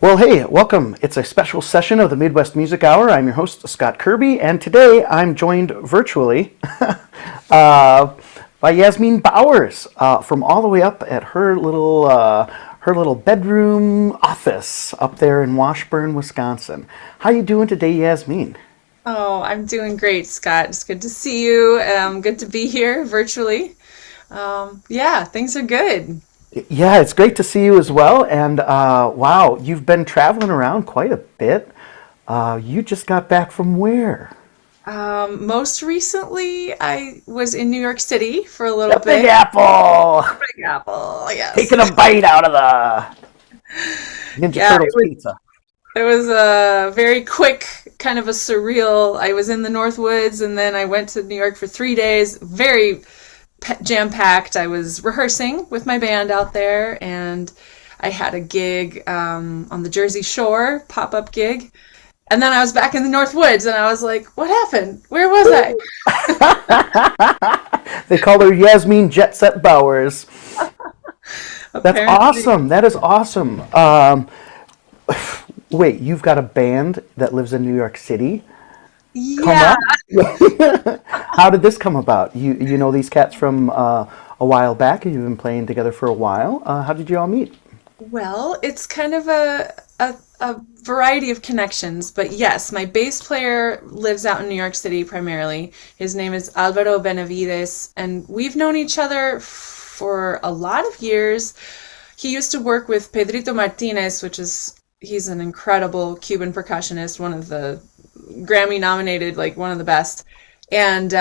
Well, hey, welcome. It's a special session of the Midwest Music Hour. I'm your host, Scott Kirby, and today I'm joined virtually uh, by Yazmin Bowers from all the way up at her little bedroom office up there in Washburn, Wisconsin. How you doing today, Yazmin? Oh, I'm doing great, Scott. It's good to see you. Good to be here virtually. Yeah, things are good. Yeah, it's great to see you as well. And wow, you've been traveling around quite a bit. You just got back from where? Most recently, I was in New York City for a little The Big bit. Apple! Big Apple, yes. Taking a bite out of the Ninja Yeah, Turtles pizza. it was a very quick, kind of a surreal. I was in the North Woods and then I went to New York for 3 days. Very jam-packed. I was rehearsing with my band out there and I had a gig on the Jersey Shore, pop-up gig. And then I was back in the North Woods and I was like, what happened? Where was I? They call her Yasmin Jet Set Bowers. That's Apparently. awesome. That is awesome. Wait, you've got a band that lives in New York City? Come Yeah. on. How did this come about? You know these cats from a while back, and you've been playing together for a while. How did you all meet? Well, it's kind of a variety of connections, but yes, my bass player lives out in New York City primarily. His name is Alvaro Benavides, and we've known each other for a lot of years. He used to work with Pedrito Martinez, he's an incredible Cuban percussionist, one of the Grammy nominated, like one of the best. And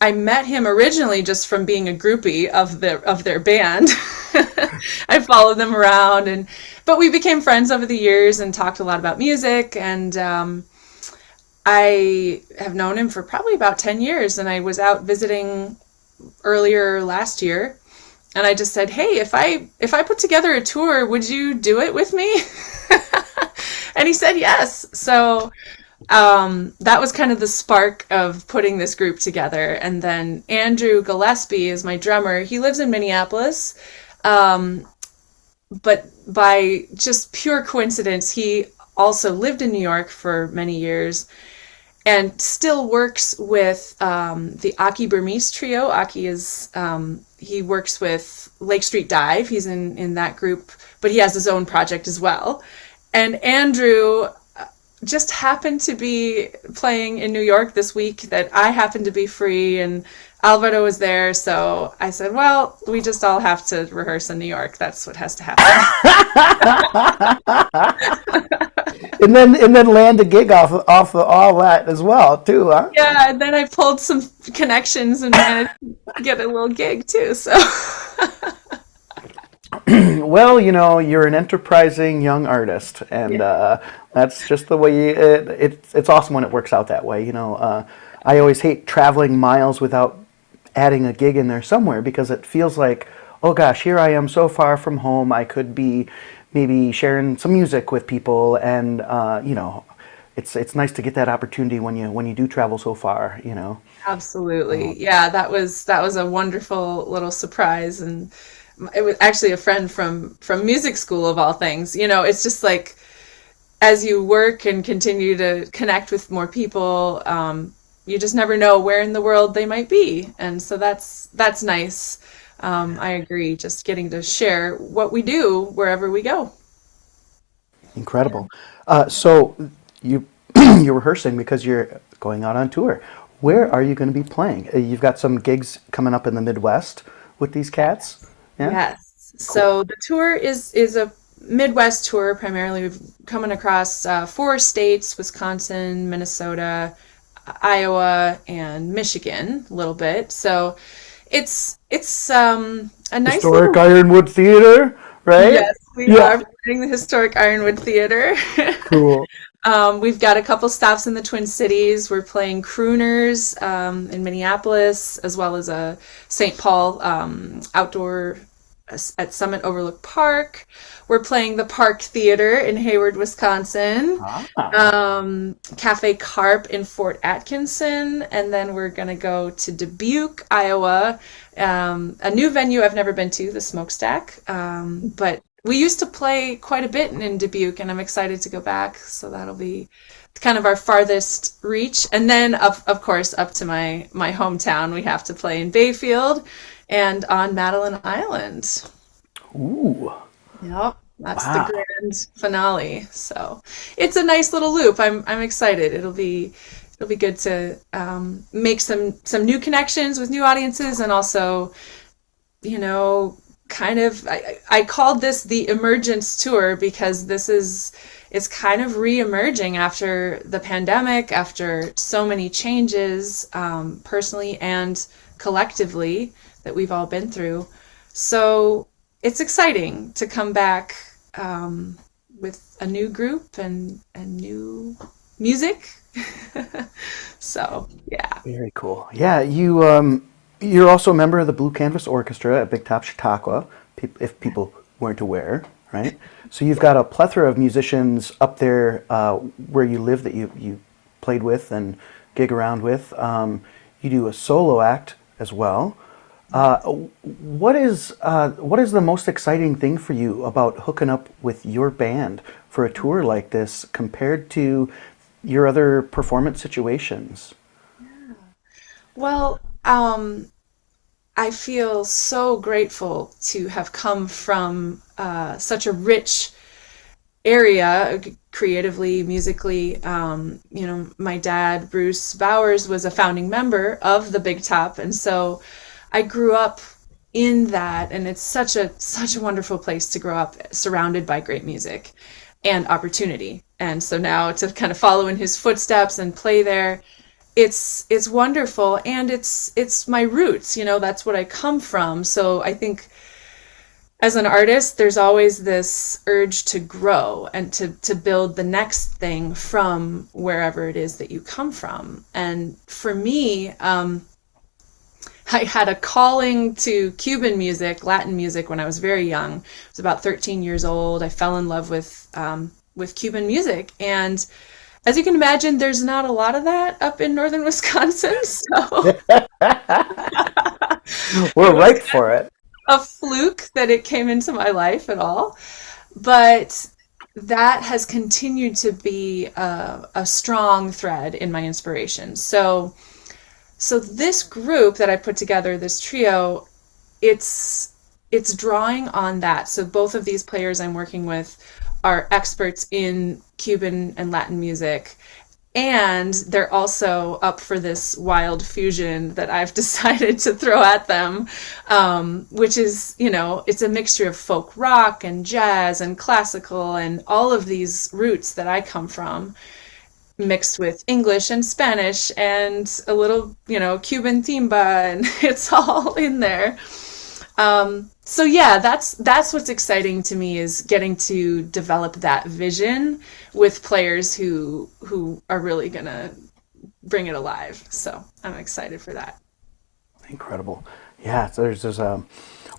I met him originally just from being a groupie of their band. I followed them around, and but we became friends over the years and talked a lot about music. And I have known him for probably about 10 years, and I was out visiting earlier last year, and I just said, "Hey, if I put together a tour, would you do it with me?" And he said yes. So that was kind of the spark of putting this group together. And then Andrew Gillespie is my drummer. He lives in Minneapolis, um, but by just pure coincidence, he also lived in New York for many years and still works with the Aki Burmese trio. Aki is he works with Lake Street Dive. He's in that group, but he has his own project as well. And Andrew just happened to be playing in New York this week that I happened to be free and Alvaro was there. So I said, well, we just all have to rehearse in New York. That's what has to happen. And then land a gig off of all that as well, too, huh? Yeah, and then I pulled some connections and managed to get a little gig too. So Well, you're an enterprising young artist, and yeah, that's just the way it's awesome when it works out that way. I always hate traveling miles without adding a gig in there somewhere because it feels like, oh gosh, here I am so far from home. I could be maybe sharing some music with people, and it's nice to get that opportunity when you do travel so far. absolutely. Yeah, that was a wonderful little surprise, and it was actually a friend from music school of all things. It's just like as you work and continue to connect with more people, you just never know where in the world they might be, and so that's nice. I agree. Just getting to share what we do wherever we go. Yeah. Incredible. So you you're rehearsing because you're going out on tour. Where are you going to be playing? You've got some gigs coming up in the Midwest with these cats. Yeah, Yes. cool. So the tour is a Midwest tour primarily. We've coming across four states: Wisconsin, Minnesota, Iowa, and Michigan a little bit. So it's a nice Historic little. Ironwood Theater, right? Yes, we Yeah. are playing the historic Ironwood Theater. Cool. We've got a couple stops in the Twin Cities. We're playing Crooners in Minneapolis, as well as a St. Paul outdoor at Summit Overlook Park. We're playing the Park Theater in Hayward, Wisconsin. Ah. Cafe Carp in Fort Atkinson, and then we're gonna go to Dubuque, Iowa, a new venue I've never been to, the Smokestack. But we used to play quite a bit in Dubuque, and I'm excited to go back. So that'll be kind of our farthest reach. And then, of course, up to my hometown, we have to play in Bayfield and on Madeline Island. Ooh, Yep, that's the wow. grand finale. So it's a nice little loop. I'm excited. It'll be good to make some new connections with new audiences, and also, you know, kind of I called this the emergence tour because this is it's kind of re-emerging after the pandemic, after so many changes, personally and collectively, that we've all been through. So it's exciting to come back with a new group and new music. So yeah. Very cool. Yeah, you're also a member of the Blue Canvas Orchestra at Big Top Chautauqua, if people weren't aware, right? So you've got a plethora of musicians up there where you live that you played with and gig around with. You do a solo act as well. Uh, what is the most exciting thing for you about hooking up with your band for a tour like this compared to your other performance situations? Well, I feel so grateful to have come from such a rich area creatively, musically. My dad, Bruce Bowers, was a founding member of the Big Top, and so I grew up in that, and it's such a wonderful place to grow up, surrounded by great music and opportunity. And so now to kind of follow in his footsteps and play there, it's wonderful, and it's my roots, that's what I come from. So I think as an artist, there's always this urge to grow and to build the next thing from wherever it is that you come from. And for me, I had a calling to Cuban music, Latin music, when I was very young. I was about 13 years old. I fell in love with Cuban music, and as you can imagine, there's not a lot of that up in northern Wisconsin. So We're it was ripe for it. a fluke that it came into my life at all. But that has continued to be a strong thread in my inspiration. So this group that I put together, this trio, it's it's drawing on that. So both of these players I'm working with are experts in Cuban and Latin music, and they're also up for this wild fusion that I've decided to throw at them, which is, it's a mixture of folk rock and jazz and classical and all of these roots that I come from, mixed with English and Spanish and a little, Cuban timba, and it's all in there. So yeah, that's what's exciting to me, is getting to develop that vision with players who are really gonna bring it alive. So I'm excited for that. Incredible. Yeah, so there's a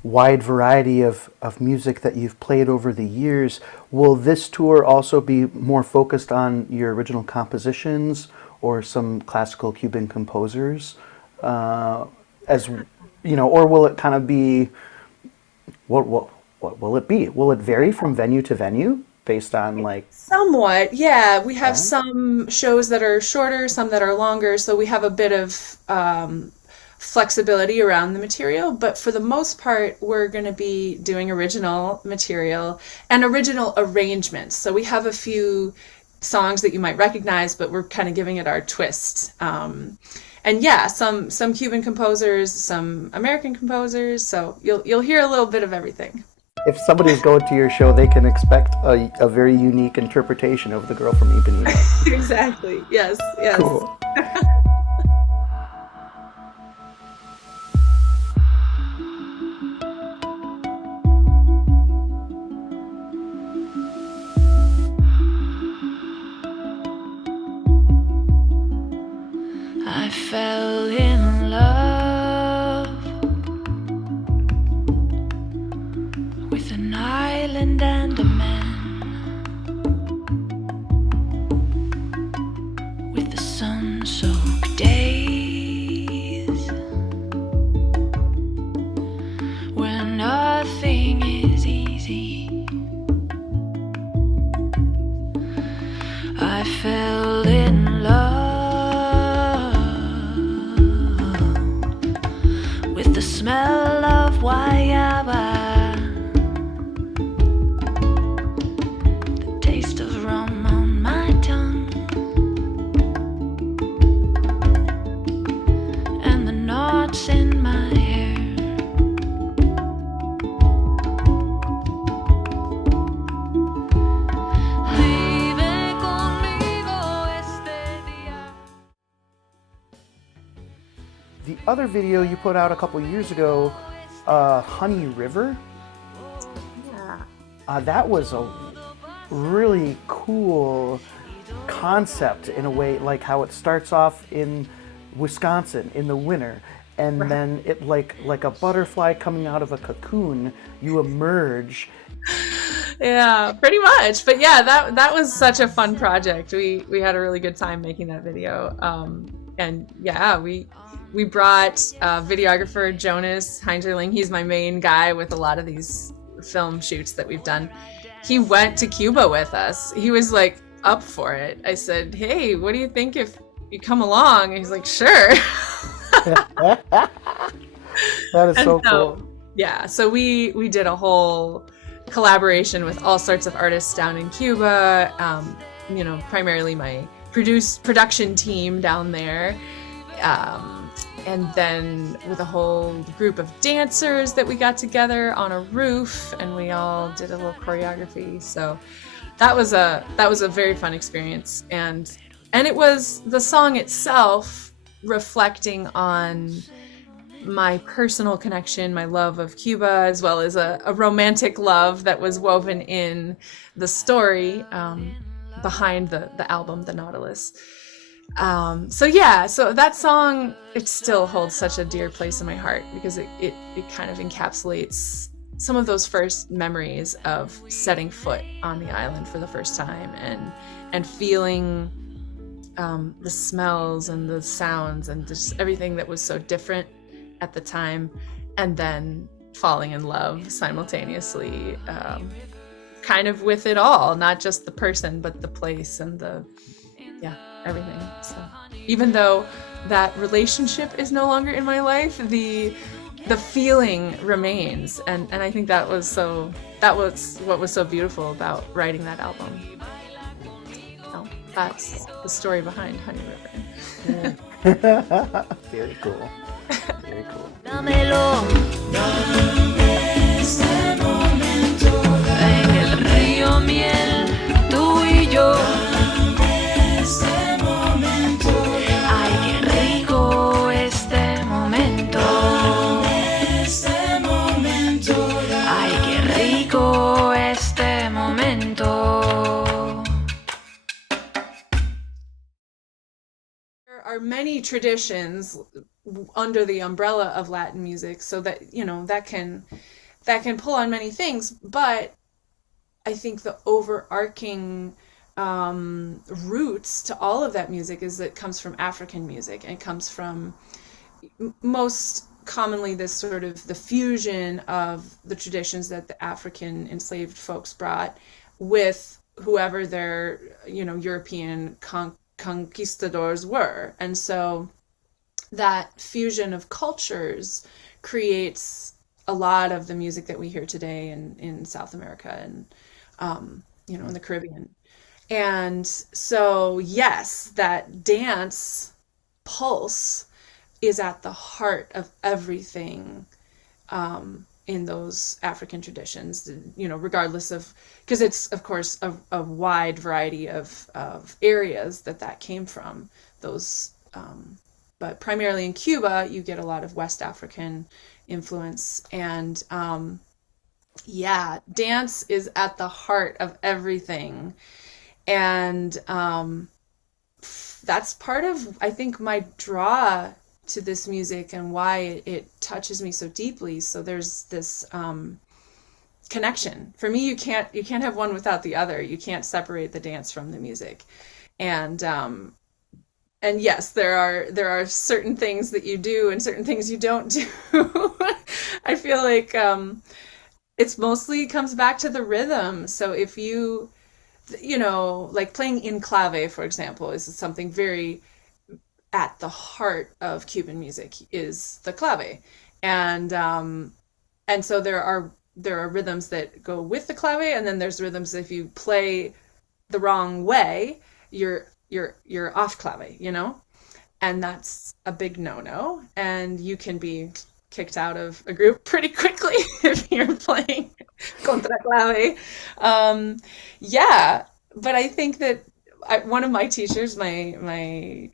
wide variety of music that you've played over the years. Will this tour also be more focused on your original compositions or some classical Cuban composers? As or will it kind of be what will it be? Will it vary from venue to venue based on like Somewhat, yeah. We have yeah? some shows that are shorter, some that are longer, so we have a bit of flexibility around the material. But for the most part, we're going to be doing original material and original arrangements. So we have a few songs that you might recognize, but we're kind of giving it our twist. And yeah, some Cuban composers, some American composers. So you'll hear a little bit of everything. If somebody's going to your show, they can expect a very unique interpretation of the girl from Ipanema. Exactly. Yes, yes. Cool. I fell in love with an island and a man, with the sun-soaked days where nothing is easy the other video you put out a couple years ago, Honey River, Yeah. that was a really cool concept in a way, like how it starts off in Wisconsin in the winter, and Right. then it like a butterfly coming out of a cocoon, you emerge. Yeah, pretty much. But yeah, that was such a fun project. We had a really good time making that video. And yeah, we brought videographer Jonas Heinzerling. He's my main guy with a lot of these film shoots that we've done. He went to Cuba with us. He was like up for it. I said, "Hey, what do you think if you come along?" And he's like, "Sure." That is And so so, cool. yeah, so we did a whole collaboration with all sorts of artists down in Cuba. Primarily my production team down there, and then with a whole group of dancers that we got together on a roof, and we all did a little choreography. So that was a very fun experience, and it was the song itself reflecting on my personal connection, my love of Cuba, as well as a romantic love that was woven in the story behind the album, The Nautilus. So that song, it still holds such a dear place in my heart because it kind of encapsulates some of those first memories of setting foot on the island for the first time and feeling the smells and the sounds and just everything that was so different at the time, and then falling in love simultaneously, kind of with it all, not just the person but the place and everything. So even though that relationship is no longer in my life, the feeling remains, and I think that was what was so beautiful about writing that album. So that's the story behind Honey River. Very cool. Very cool. Dámelo. Dame este momento. En el río miel, tú y yo. Dame este momento. Ay, qué rico este momento. Dame este momento. Ay, qué rico este momento. There are many traditions under the umbrella of Latin music, so that that can pull on many things, but I think the overarching roots to all of that music is that it comes from African music, and it comes from most commonly this sort of the fusion of the traditions that the African enslaved folks brought with whoever their European conquistadors were. And so that fusion of cultures creates a lot of the music that we hear today in South America and in the Caribbean. And so yes, that dance pulse is at the heart of everything in those African traditions, regardless of, because it's of course a wide variety of areas that came from. Those but primarily in Cuba, you get a lot of West African influence. And dance is at the heart of everything. And that's part of, I think, my draw to this music and why it touches me so deeply. So there's this connection. For me, you can't have one without the other. You can't separate the dance from the music. And yes, there are certain things that you do and certain things you don't do. I feel like it's mostly comes back to the rhythm. So if like playing in clave, for example, is something very at the heart of Cuban music is the clave. And so there are rhythms that go with the clave, and then there's rhythms that if you play the wrong way, you're off clave, and that's a big no-no, and you can be kicked out of a group pretty quickly if you're playing contra clave. But I think that one of my teachers, my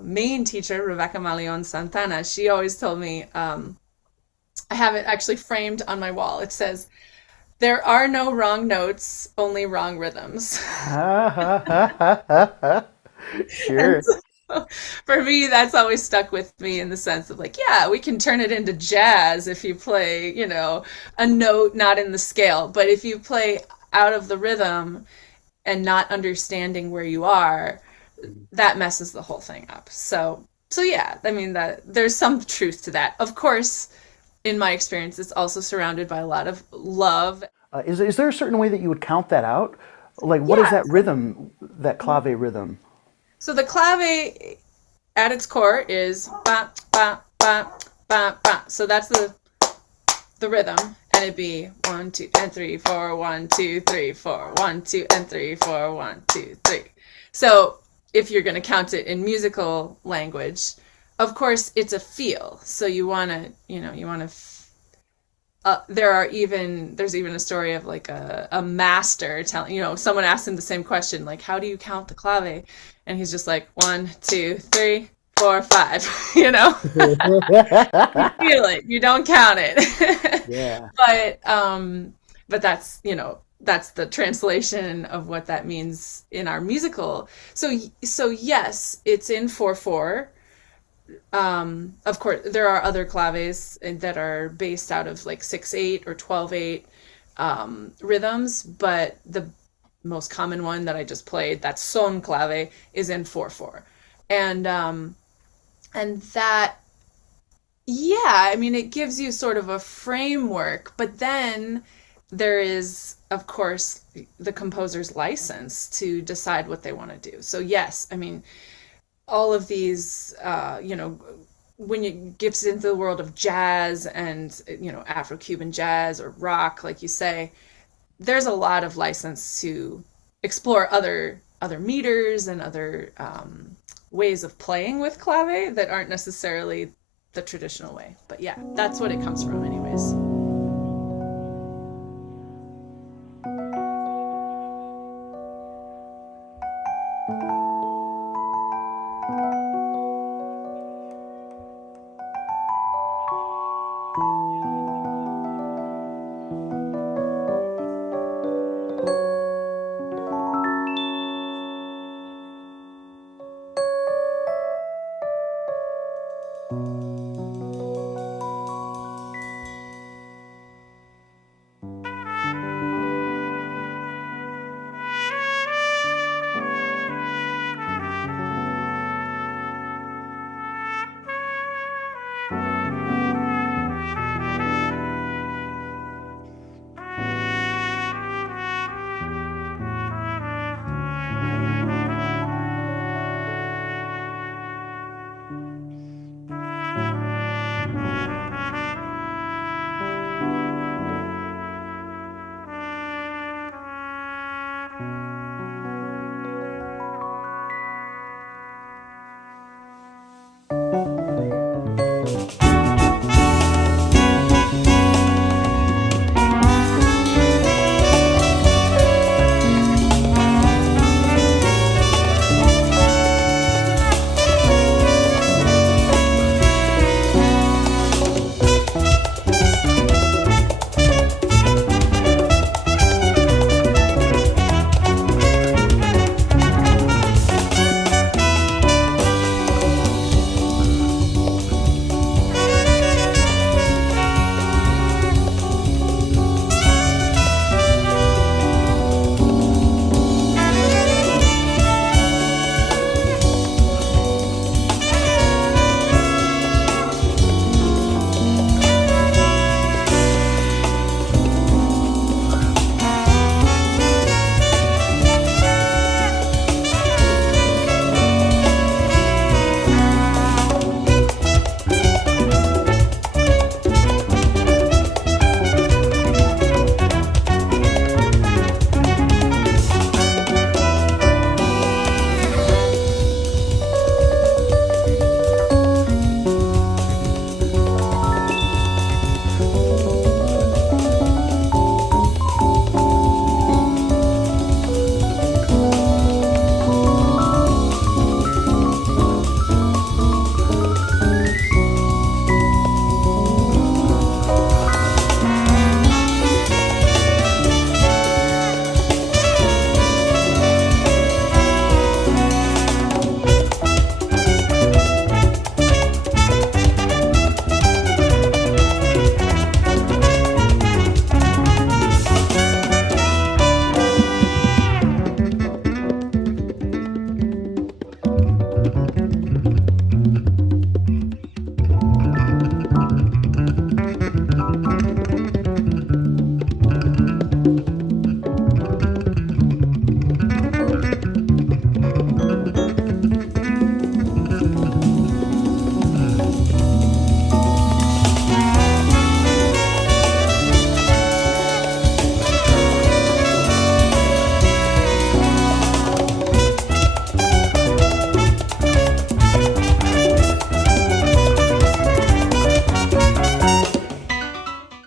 main teacher, Rebecca Malion Santana, she always told me, I have it actually framed on my wall. It says, "There are no wrong notes, only wrong rhythms." Sure. For me, that's always stuck with me in the sense of like, yeah, we can turn it into jazz if you play, a note not in the scale. But if you play out of the rhythm and not understanding where you are, that messes the whole thing up. So yeah, I mean that there's some truth to that. Of course, in my experience, it's also surrounded by a lot of love. Is there a certain way that you would count that out? Like, what is Yeah. that rhythm, that clave rhythm? So the clave at its core is ba ba ba ba ba. So that's the rhythm, and it'd be 1 2 and 3 4 1 2 3 4 1 2 and 3 4 1 2 3. So if you're going to count it in musical language, of course it's a feel. So you want to, there's even a story of like a master telling, someone asked him the same question, like, how do you count the clave? And he's just like, 1 2 3 4 5, you feel it, you don't count it. Yeah. But that's the translation of what that means in our musical. So yes, it's in 4/4. Of course, there are other claves that are based out of like 6/8 or 12/8 rhythms, but the most common one that I just played, that son clave, is in 4/4, and that, yeah, I mean, it gives you sort of a framework, but then there is, of course, the composer's license to decide what they want to do. So yes, I mean, all of these, when it gets into the world of jazz and, Afro-Cuban jazz or rock, like you say, there's a lot of license to explore other meters and other ways of playing with clave that aren't necessarily the traditional way. But yeah, that's what it comes from anyways.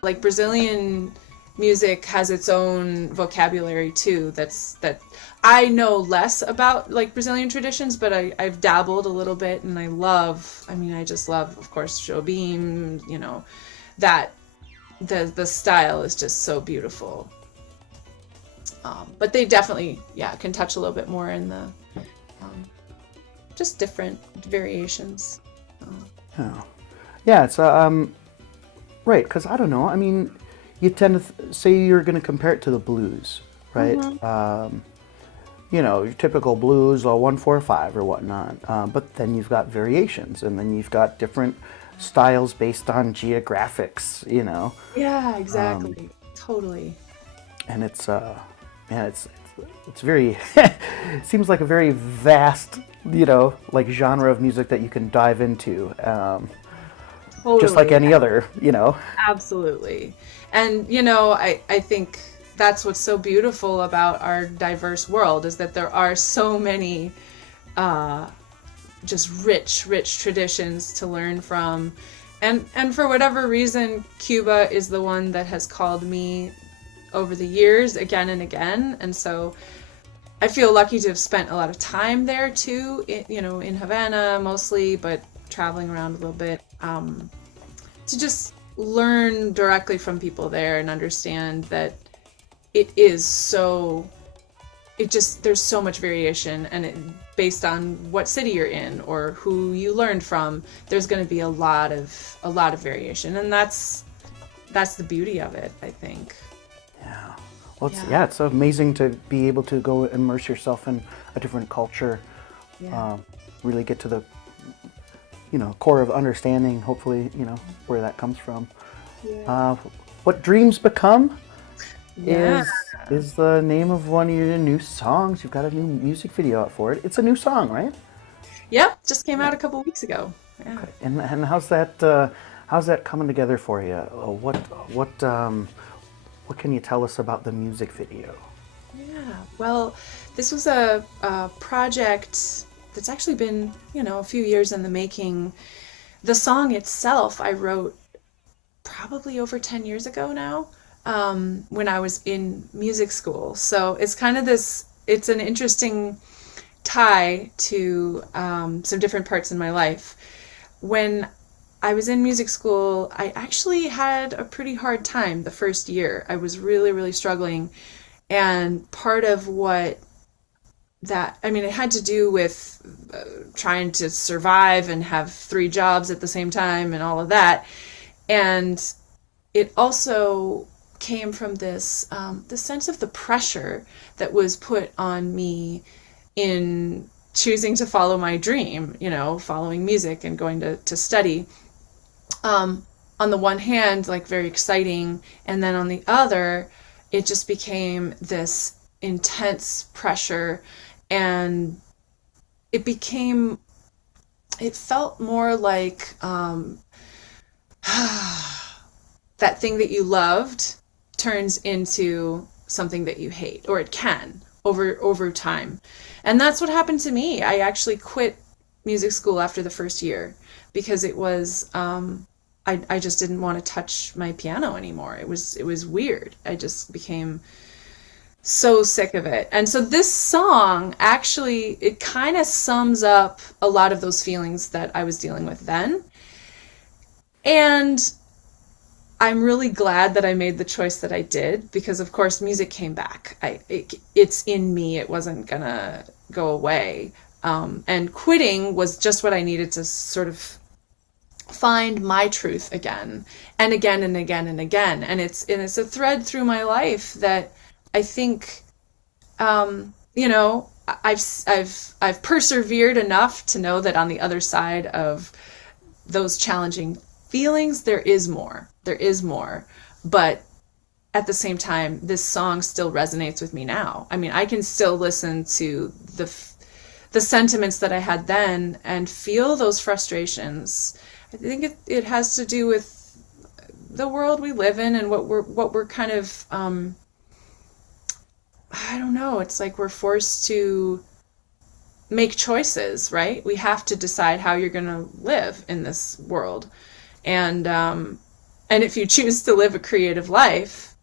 Like Brazilian music has its own vocabulary too. That I know less about, like Brazilian traditions, but I've dabbled a little bit, and I just love, of course, Jobim, that the style is just so beautiful. But they definitely, yeah, can touch a little bit more in the um, just different variations. Yeah, yeah, it's right, because I don't know. I mean, you tend to say you're going to compare it to the blues, right? Your typical blues, or 1/4/5 or whatnot. But then you've got variations, and then you've got different styles based on geographics. Yeah, exactly. Totally. And man, it's very it seems like a very vast, like genre of music that you can dive into, just like Totally. any other. Absolutely. And, I think that's what's so beautiful about our diverse world, is that there are so many just rich traditions to learn from. And for whatever reason, Cuba is the one that has called me over the years again and again. And so I feel lucky to have spent a lot of time there too, in Havana mostly, but traveling around a little bit, to just learn directly from people there and understand that there's so much variation, and based on what city you're in or who you learned from, there's going to be a lot of variation, and that's the beauty of it, I think. Yeah. Well, it's amazing to be able to go immerse yourself in a different culture, really get to the, core of understanding, hopefully, where that comes from. Yeah. What Dreams Become Yeah. is the name of one of your new songs. You've got a new music video out for it. It's a new song, right? Yep, just came out a couple weeks ago. Yeah. Okay. And how's that coming together for you? What can you tell us about the music video? Yeah, well, this was a project that's actually been, a few years in the making. The song itself I wrote probably over 10 years ago now, when I was in music school. So it's kind of it's an interesting tie to some different parts in my life. When I was in music school, I actually had a pretty hard time the first year. I was really, really struggling. And part of it had to do with trying to survive and have 3 jobs at the same time and all of that. And it also came from this sense of the pressure that was put on me in choosing to follow my dream, following music and going to study. On the one hand, like very exciting, and then on the other, it just became this intense pressure, and it felt more like that thing that you loved turns into something that you hate, or it can over time. And that's what happened to me. I actually quit music school after the first year because it was I just didn't want to touch my piano anymore. It was weird. I just became so sick of it. And so this song actually, it kind of sums up a lot of those feelings that I was dealing with then. And I'm really glad that I made the choice that I did, because of course music came back. It's in me. It wasn't gonna go away. And quitting was just what I needed to sort of find my truth again and again and again and again. And it's a thread through my life that I think, I've persevered enough to know that on the other side of those challenging feelings, there is more. There is more. But at the same time, this song still resonates with me now. I mean, I can still listen to the sentiments that I had then and feel those frustrations. I think it has to do with the world we live in and what we're kind of, I don't know, it's like we're forced to make choices, right? We have to decide how you're going to live in this world. And And if you choose to live a creative life,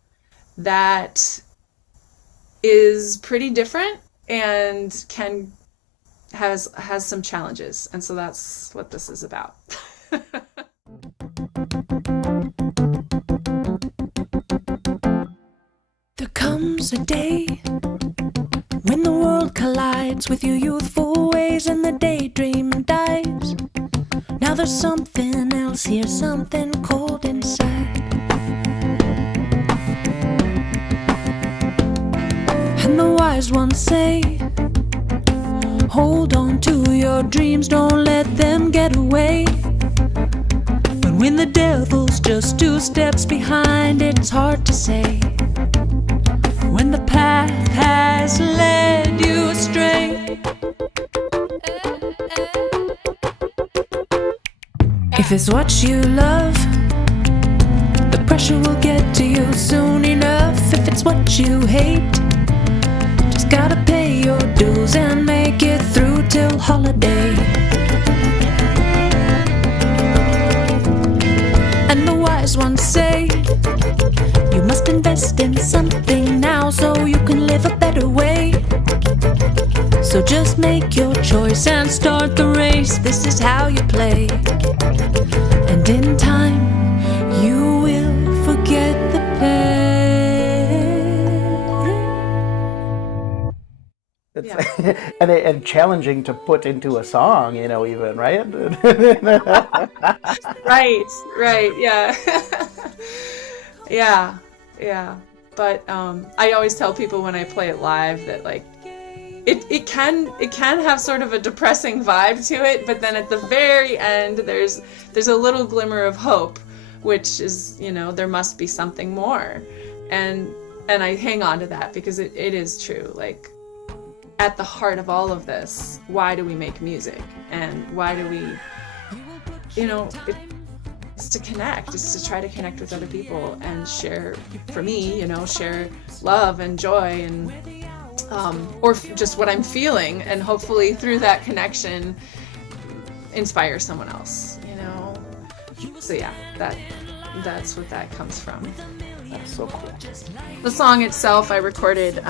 that is pretty different and has some challenges. And so that's what this is about. There comes a day when the world collides with your youthful ways and the daydream dies. Now there's something else here, something cold inside. And the wise ones say, hold on to your dreams, don't let them get away. But when the devil's just 2 steps behind, it's hard to say. When the path has led you astray. If it's what you love, the pressure will get to you soon enough. If it's what you hate, just gotta pay your dues and make it through till holiday. And the wise ones say, you must invest in something now so you can live a better way. So just make your choice and start the race. This is how you play. And in time, you will forget the pain. Yeah. And challenging to put into a song, you know, even, right? Right, yeah. Yeah. But I always tell people when I play it live that like it can have sort of a depressing vibe to it, but then at the very end there's a little glimmer of hope, which is, you know, there must be something more. And I hang on to that because it is true. Like at the heart of all of this, why do we make music? And why do we, you know, it's to connect. It's to try to connect with other people and share, for me, you know, share love and joy and or just what I'm feeling, and hopefully through that connection inspire someone else, you know. So yeah, that's what that comes from. That's so cool. The song itself I recorded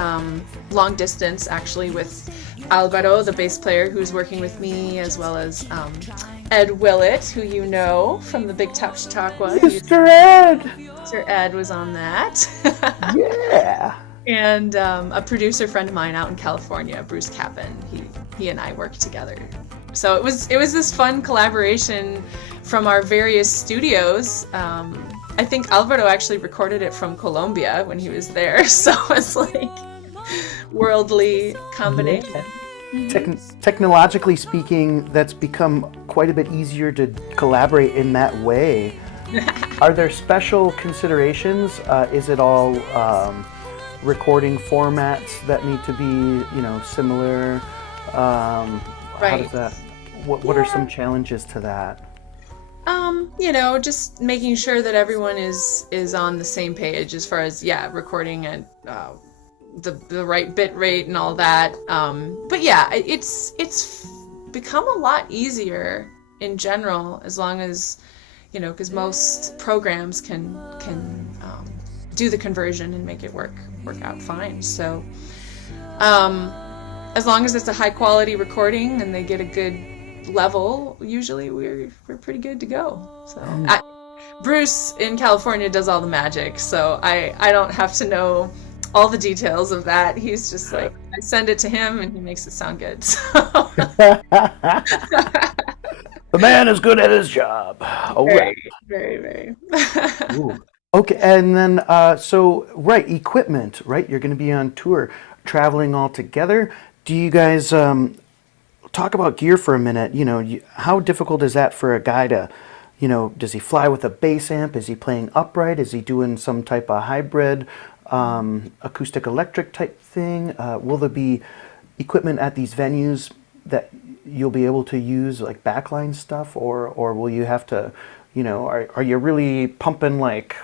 long distance actually with Alvaro, the bass player who's working with me, as well as Ed Willett, who you know from the Big Top Chautauqua. Mr. Ed! Mr. Ed was on that. Yeah! And a producer friend of mine out in California, Bruce Kappen, he and I worked together. So it was this fun collaboration from our various studios. I think Alvaro actually recorded it from Colombia when he was there, so it's like worldly combination. Yeah. Technologically speaking, that's become quite a bit easier to collaborate in that way. Are there special considerations? Is it all recording formats that need to be, you know, similar? How does that? What are some challenges to that? You know, just making sure that everyone is on the same page as far as recording at the right bit rate and all that. But yeah, it's become a lot easier in general, as long as, you know, because most programs can do the conversion and make it work out fine. So as long as it's a high quality recording and they get a good level, usually we're pretty good to go. So Bruce in California does all the magic, so I don't have to know all the details of that. He's just like, I send it to him and he makes it sound good. So. The man is good at his job. Oh, Very. Okay, and then equipment, right? You're going to be on tour, traveling all together. Do you guys talk about gear for a minute? You know, how difficult is that for a guy to, you know, does he fly with a bass amp? Is he playing upright? Is he doing some type of hybrid acoustic electric type thing? Will there be equipment at these venues that you'll be able to use, like backline stuff, or will you have to, you know, are you really pumping like,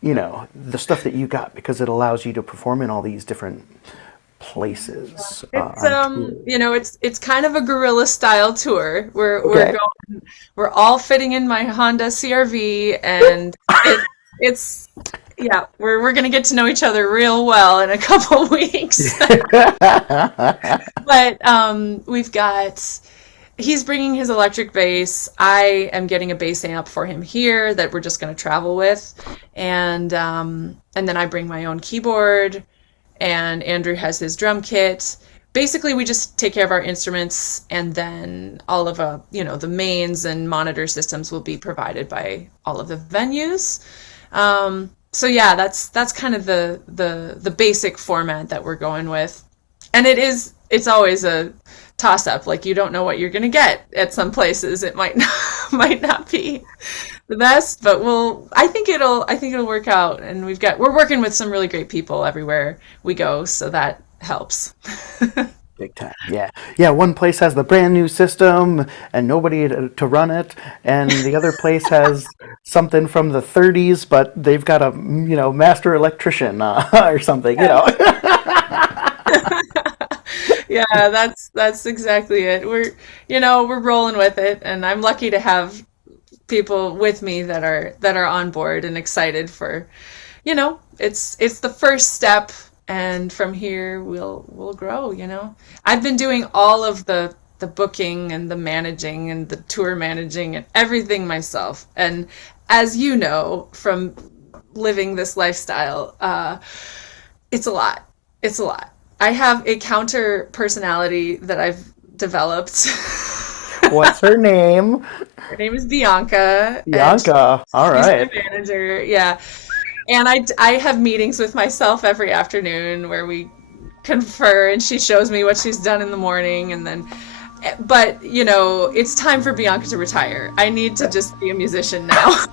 you know, the stuff that you got because it allows you to perform in all these different places It's on tour? it's kind of a guerrilla style tour. We're Okay. going we're all fitting in my Honda CRV, and it's yeah, we're gonna get to know each other real well in a couple weeks. But we've got he's bringing his electric bass. I am getting a bass amp for him here that we're just going to travel with, and then I bring my own keyboard, and Andrew has his drum kit. Basically, we just take care of our instruments, and then all of the mains and monitor systems will be provided by all of the venues. So yeah, that's kind of the basic format that we're going with. And it's always a toss up. Like, you don't know what you're gonna get at some places. It might not, might not be the best, but I think it'll work out. And we're working with some really great people everywhere we go, so that helps. Big time. Yeah. Yeah. One place has the brand new system and nobody to run it, and the other place has something from the 30s, but they've got a master electrician or something. Yeah, that's exactly it. We're rolling with it, and I'm lucky to have people with me that are on board and excited for, it's the first step, and from here we'll grow. I've been doing all of the booking and the managing and the tour managing and everything myself. And as you know from living this lifestyle, it's a lot. It's a lot. I have a counter personality that I've developed. What's her name? Her name is Bianca, and Bianca. All she's my right. manager. Yeah. And I have meetings with myself every afternoon where we confer, and she shows me what she's done in the morning, and then but it's time for Bianca to retire. I need to just be a musician now.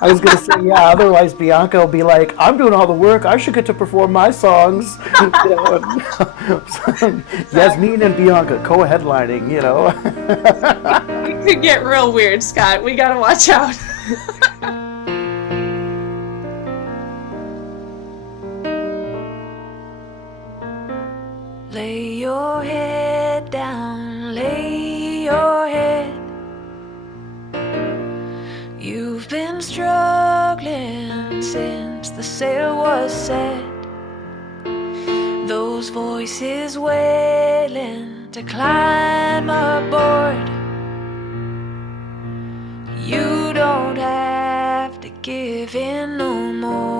I was gonna say, yeah. Otherwise, Bianca will be like, "I'm doing all the work. I should get to perform my songs." Yasmin and Bianca co-headlining. It could get real weird, Scott. We gotta watch out. Lay your head down, lay your head. You've been struggling since the sail was set. Those voices wailing to climb aboard. You don't have to give in no more.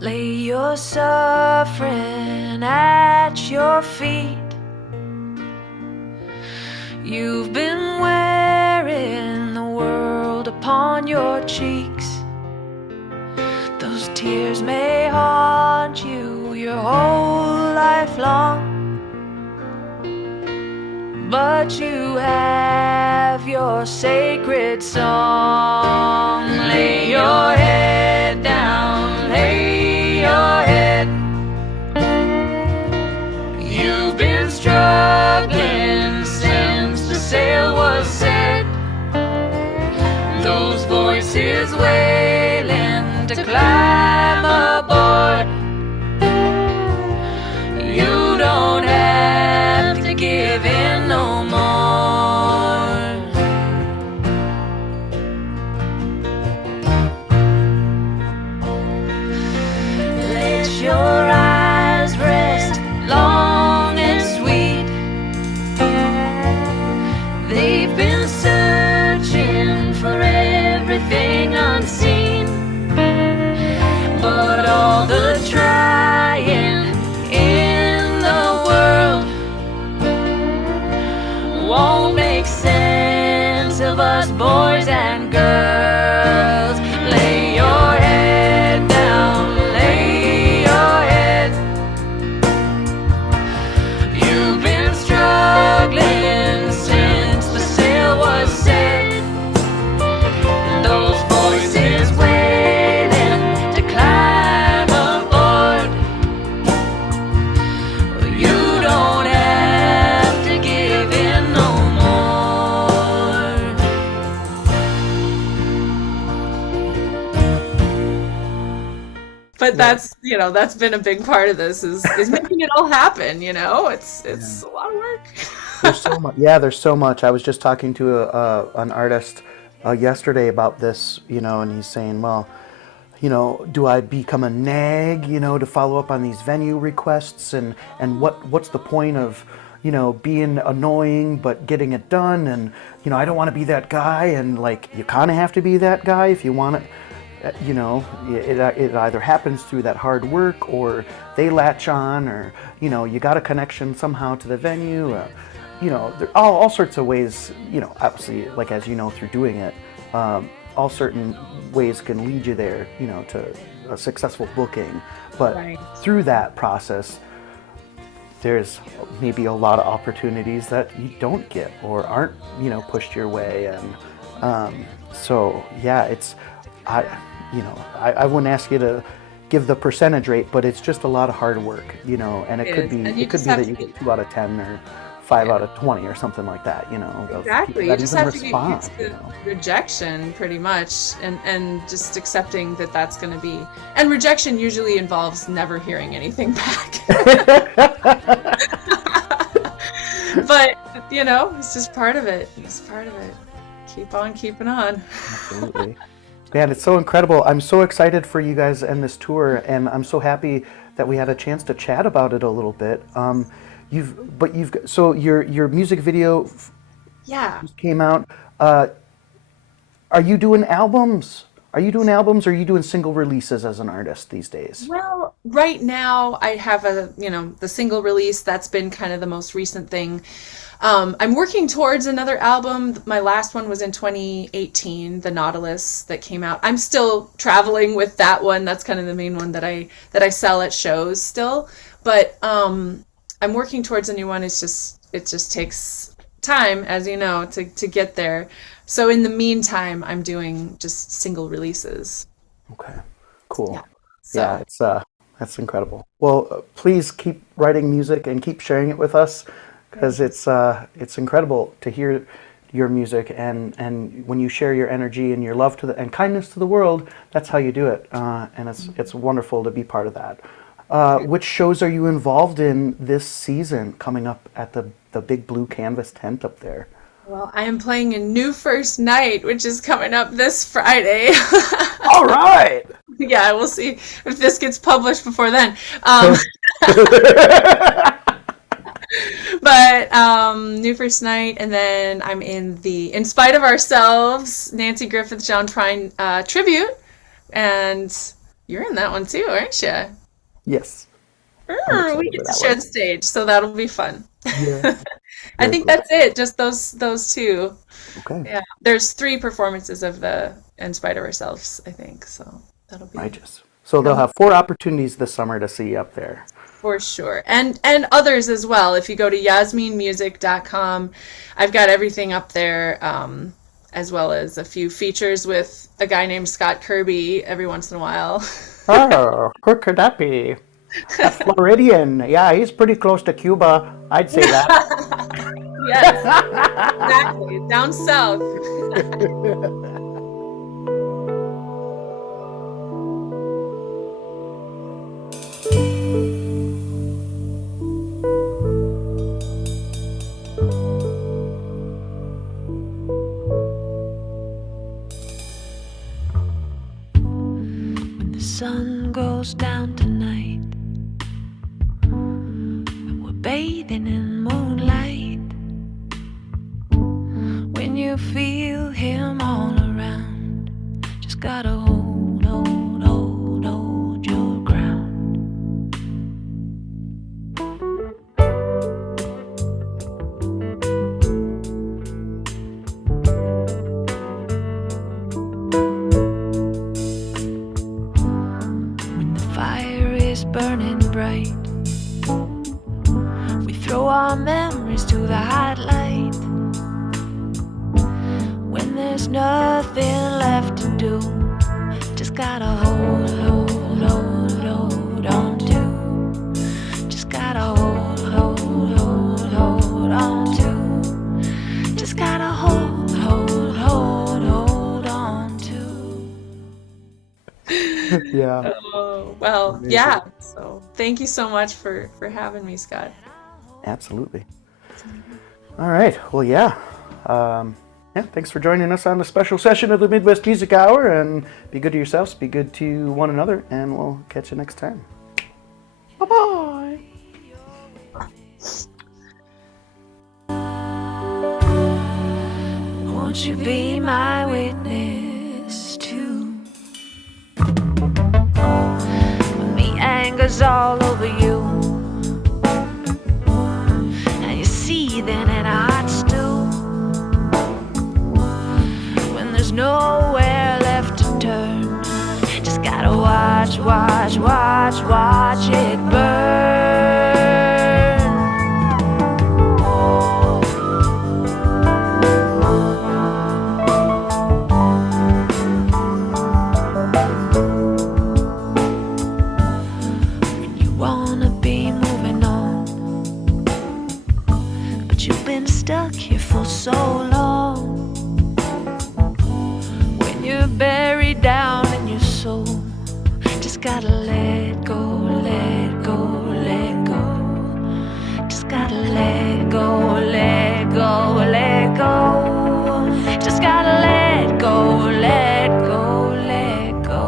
Lay your suffering at your feet. You've been wearing the world upon your cheeks. Those tears may haunt you your whole life long, but you have your sacred song. Lay your head down, lay your head. You've been struggling since the sail was set. Those voices wailing to climb aboard. You don't have to give in no more. Let your eyes rest long and sweet. They've been searching for everything unseen. but that's been a big part of this is making it all happen, it's a lot of work. There's so much. Yeah, there's so much. I was just talking to an artist yesterday about this, and he's saying, well, do I become a nag, to follow up on these venue requests, and what's the point of, being annoying but getting it done, and I don't want to be that guy, and like you kind of have to be that guy if you want it. It either happens through that hard work, or they latch on, or you got a connection somehow to the venue. There are all sorts of ways. Obviously, like as through doing it, all certain ways can lead you there. To a successful booking, but Right. through that process, there's maybe a lot of opportunities that you don't get or aren't pushed your way, and so yeah, I wouldn't ask you to give the percentage rate, but it's just a lot of hard work, and It it could is. be And you it could just be have that to you be get 2 out of 10 or 5 Yeah. out of 20 or something like that, of Exactly. people You that just even have to get respond, used to rejection pretty much, and just accepting that that's going to be. And rejection usually involves never hearing anything back. But, it's just part of it. It's part of it. Keep on keeping on. Absolutely. Man, it's so incredible. I'm so excited for you guys and this tour, and I'm so happy that we had a chance to chat about it a little bit. So your music video Yeah. came out. Are you doing albums? Are you doing albums, or are you doing single releases as an artist these days? Well, right now I have the single release. That's been kind of the most recent thing. I'm working towards another album. My last one was in 2018, The Nautilus, that came out. I'm still traveling with that one. That's kind of the main one that I sell at shows still. But I'm working towards a new one. It just takes time, as you know, to get there. So in the meantime, I'm doing just single releases. Okay, cool. Yeah. Yeah, So that's incredible. Well, please keep writing music and keep sharing it with us, because it's incredible to hear your music, and when you share your energy and your love and kindness to the world, that's how you do it, and it's wonderful to be part of that. Which shows are you involved in this season coming up at the big blue canvas tent up there? Well, I am playing a New First Night, which is coming up this Friday. All right. Yeah, we'll see if this gets published before then. But New First Night, and then I'm in the In Spite of Ourselves, Nancy Griffith, John Prine tribute, and you're in that one too, aren't you? Yes, I'm excited We for get to that share one. the stage, so that'll be fun. Yeah, I very think cool. that's it, just those two. Okay, Yeah, there's 3 performances of the In Spite of Ourselves, I think, so that'll be righteous. So they'll have 4 opportunities this summer to see you up there. for sure. And others as well. If you go to yasminmusic.com, I've got everything up there, as well as a few features with a guy named Scott Kirby every once in a while. Oh, who could that be? A Floridian. Yeah, he's pretty close to Cuba. I'd say that. Yes, exactly. Down south. When the sun goes down tonight and we're bathing in moonlight, when you feel him all around, just gotta hold your ground. When the fire is burning bright, we throw our memories to the hot light. When there's nothing left to do, just gotta hold on to. Just gotta hold on to. Just gotta hold on to. Yeah. Oh, well, Well, Amazing. yeah. So thank you so much for having me, Scott. Absolutely. All right. Well, yeah. Yeah, thanks for joining us on the special session of the Midwest Music Hour, and be good to yourselves, be good to one another, and we'll catch you next time. Bye-bye. Won't you be my witness too? When the anger's all over you, and you see then in a hot stew, when there's nowhere left to turn, just gotta watch, watch, watch, watch it burn. Stuck here for so long. When you're buried down in your soul, just gotta let go, let go, let go. Just gotta let go, let go, let go. Just gotta let go, let go, let go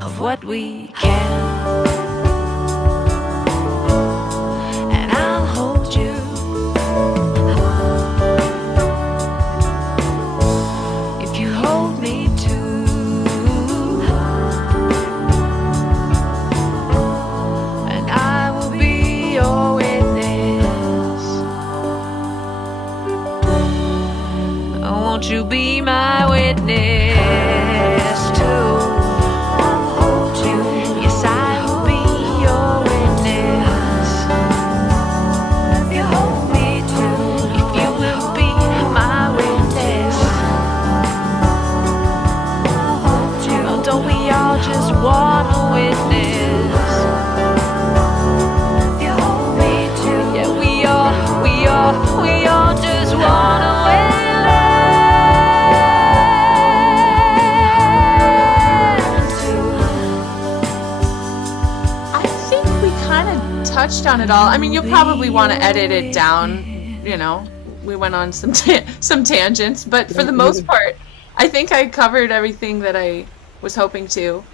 of what we can. Won't you be my witness too? Yes, I will be your witness. If you hold me to, if you will be my witness. Oh, don't we all just want a witness? If you hold me to, yeah, we all just want a witness. Touched on it all. I mean, you'll probably want to edit it down. You know, we went on some tangents, but for the most part, I think I covered everything that I was hoping to.